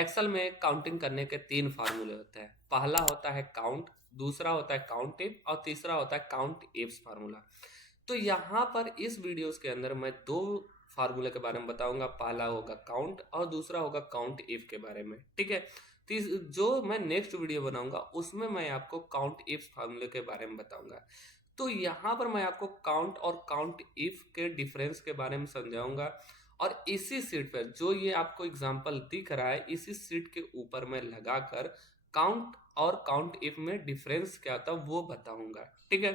Excel में counting करने के 3 फार्मूले होते हैं। पहला होता है काउंट, दूसरा होता है काउंट इफ और तीसरा होता है काउंट इफ्स फार्मूला। तो यहाँ पर इस वीडियोस के अंदर मैं 2 फार्मूले के बारे में बताऊंगा। पहला होगा काउंट और दूसरा होगा काउंट इफ के बारे में, ठीक है। जो मैं नेक्स्ट वीडियो बनाऊंगा उसमें मैं आपको काउंट इफ्स फार्मूले के बारे में बताऊंगा। तो यहाँ पर मैं आपको काउंट और काउंट इफ के डिफरेंस के बारे में समझाऊंगा और इसी सीट पर जो ये आपको एग्जांपल दिख रहा है इसी सीट के ऊपर मैं लगाकर काउंट और काउंट इफ में डिफरेंस क्या होता है वो बताऊंगा, ठीक है।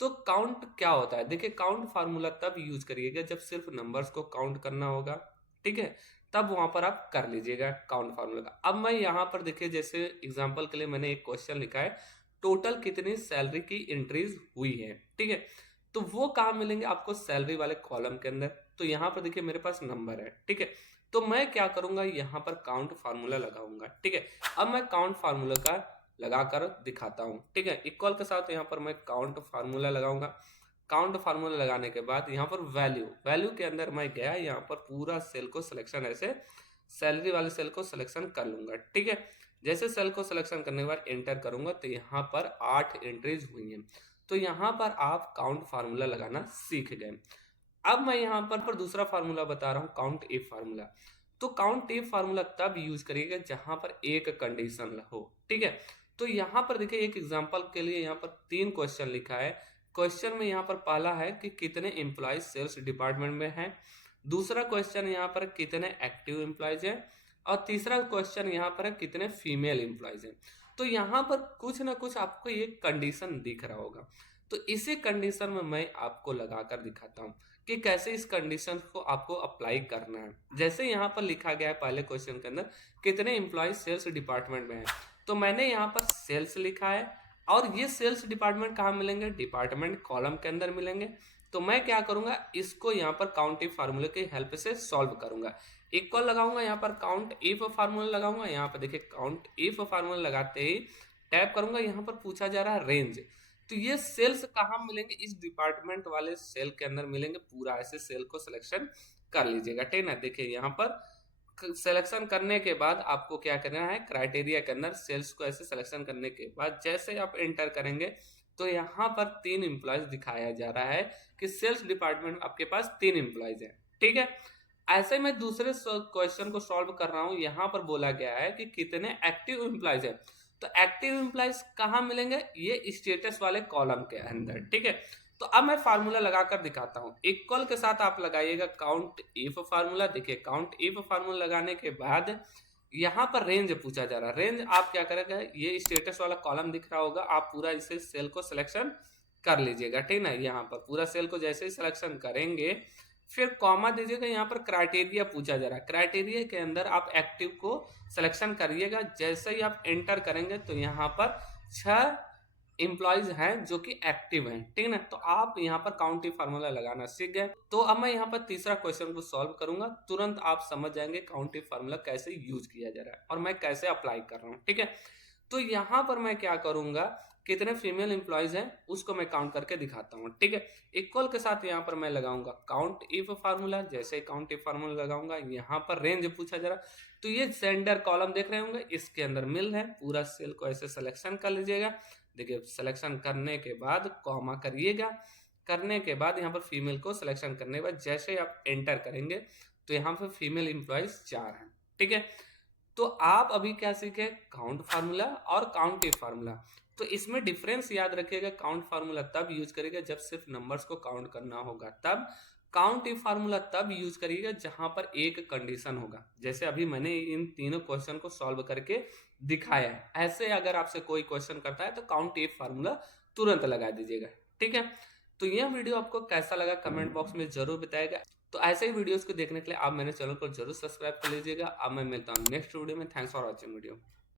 तो काउंट क्या होता है, देखिए काउंट फार्मूला तब यूज करिएगा जब सिर्फ नंबर्स को काउंट करना होगा, ठीक है, तब वहां पर आप कर लीजिएगा काउंट फार्मूला का। अब मैं यहाँ पर देखिए जैसे एग्जांपल के लिए मैंने एक क्वेश्चन लिखा है, टोटल कितनी सैलरी की एंट्रीज हुई है, ठीक है। तो वो कहाँ मिलेंगे आपको, सैलरी वाले कॉलम के अंदर। तो यहाँ पर देखिए मेरे पास नंबर है, ठीक है। तो मैं क्या करूंगा, यहाँ पर काउंट फार्मूला लगाऊंगा, ठीक है। अब मैं काउंट फार्मूला का लगाकर दिखाता हूँ, ठीक है। इक्वल के साथ यहाँ पर मैं काउंट फार्मूला लगाऊंगा। काउंट फार्मूला लगाने के बाद यहाँ पर वैल्यू वैल्यू के अंदर मैं गया, यहाँ पर पूरा सेल को सिलेक्शन ऐसे सैलरी वाले सेल को सिलेक्शन कर लूंगा, ठीक है। जैसे सेल को सिलेक्शन करने के बाद एंटर करूंगा तो यहाँ पर 8 एंट्रीज हुई हैं। तो यहाँ पर आप काउंट फार्मूला लगाना सीख गए। अब मैं यहाँ पर दूसरा फार्मूला बता रहा हूँ, काउंट इफ फार्मूला। तो काउंट इफ फार्मूला तब यूज करिएगा जहां पर एक कंडीशन हो, ठीक है। तो यहाँ पर देखिए एक एग्जांपल के लिए यहाँ पर 3 क्वेश्चन लिखा है। क्वेश्चन में यहाँ पर पहला है कि कितने एम्प्लॉयज सेल्स डिपार्टमेंट में हैं, दूसरा क्वेश्चन यहाँ पर कितने एक्टिव एम्प्लॉयज हैं और तीसरा क्वेश्चन यहाँ पर है कितने फीमेल एम्प्लॉयज हैं। तो यहाँ पर कुछ ना कुछ आपको एक कंडीशन दिख रहा होगा। तो इसी कंडीशन में मैं आपको लगाकर दिखाता हूँ कि कैसे इस कंडीशन को आपको अप्लाई करना है। जैसे यहाँ पर लिखा गया है पहले क्वेश्चन के अंदर कितने एम्प्लॉय सेल्स डिपार्टमेंट में है, तो मैंने यहाँ पर सेल्स लिखा है और ये सेल्स डिपार्टमेंट कहाँ मिलेंगे, डिपार्टमेंट कॉलम के अंदर मिलेंगे। तो मैं क्या करूंगा, इसको यहाँ पर काउंट इफ फार्मूले की हेल्प से सॉल्व करूंगा। इक्वल लगाऊंगा, यहाँ पर काउंट इफ फार्मूला लगाऊंगा। यहाँ पर देखिए काउंट इफ फार्मूला लगाते ही टैप करूंगा, यहाँ पर पूछा जा रहा है रेंज। तो ये सेल्स कहाँ मिलेंगे, इस डिपार्टमेंट वाले सेल के अंदर मिलेंगे। पूरा ऐसे सेल को सिलेक्शन कर लीजिएगा, ठीक ना। देखिए यहाँ पर सिलेक्शन करने के बाद आपको क्या करना है, क्राइटेरिया के अंदर सेल्स को ऐसे सिलेक्शन करने के बाद जैसे आप एंटर करेंगे तो यहाँ पर 3 एम्प्लॉयज दिखाया जा रहा है कि सेल्स डिपार्टमेंट आपके पास 3 एम्प्लॉयज है, ठीक है। ऐसे में दूसरे क्वेश्चन को सॉल्व कर रहा हूं, यहाँ पर बोला गया है कि कितने एक्टिव एम्प्लॉयज है। तो एक्टिव एम्प्लॉयज कहाँ मिलेंगे, ये स्टेटस वाले कॉलम के अंदर, ठीक है। तो अब मैं फार्मूला लगाकर दिखाता हूँ। इक्वल के साथ आप लगाइएगा काउंट इफ फार्मूला। देखिए काउंट इफ फार्मूला लगाने के बाद यहाँ पर रेंज पूछा जा रहा है। रेंज आप क्या करेंगे, ये स्टेटस वाला कॉलम दिख रहा होगा, आप पूरा इसे सेल को सिलेक्शन कर लीजिएगा, ठीक ना। यहाँ पर पूरा सेल को जैसे ही सिलेक्शन करेंगे फिर कॉमा दीजिएगा। यहाँ पर क्राइटेरिया पूछा जा रहा है, क्राइटेरिया के अंदर आप एक्टिव को सिलेक्शन करिएगा। जैसे ही आप एंटर करेंगे तो यहाँ पर 6 एम्प्लॉयज हैं जो कि एक्टिव हैं, ठीक है ना। तो आप यहाँ पर काउंट इफ फार्मूला लगाना सीख गए। तो अब मैं यहाँ पर तीसरा क्वेश्चन को सॉल्व करूंगा, तुरंत आप समझ जाएंगे काउंट इफ फार्मूला कैसे यूज किया जा रहा है और मैं कैसे अप्लाई कर रहा हूँ, ठीक है। तो यहाँ पर मैं क्या करूंगा, कितने फीमेल एम्प्लॉयज हैं उसको मैं काउंट करके दिखाता हूँ, ठीक है। इक्वल के साथ यहाँ पर मैं लगाऊंगा काउंट इफ फार्मूला। जैसे काउंट इफ फार्मूला लगाऊंगा, यहाँ पर रेंज पूछा जा रहा, तो ये सेंडर कॉलम देख रहे होंगे, इसके अंदर मिल है। पूरा सेल को ऐसे सिलेक्शन कर लीजिएगा। देखिए सिलेक्शन करने के बाद कॉमा करिएगा, करने के बाद यहाँ पर फीमेल को सिलेक्शन करने के बाद जैसे आप एंटर करेंगे तो यहाँ पर फीमेल एम्प्लॉयज 4 हैं, ठीक है। तो आप अभी क्या सीखे, काउंट फार्मूला और काउंट इफ फार्मूला। तो इसमें डिफरेंस याद रखिएगा, काउंट फार्मूला तब यूज करिएगा जब सिर्फ नंबर्स को काउंट करना होगा, तब काउंट इफ फार्मूला तब यूज करिएगा जहां पर एक कंडीशन होगा। जैसे अभी मैंने इन तीनों क्वेश्चन को सॉल्व करके दिखाया है। ऐसे अगर आपसे कोई क्वेश्चन करता है तो काउंट इफ फार्मूला तुरंत लगा दीजिएगा, ठीक है। तो यह वीडियो आपको कैसा लगा कमेंट बॉक्स में जरूर बताइएगा। तो ऐसे ही वीडियोस को देखने के लिए आप मेरे चैनल को जरूर सब्सक्राइब कर लीजिएगा। अब मैं मिलता हूँ नेक्स्ट वीडियो में। Thanks for watching video.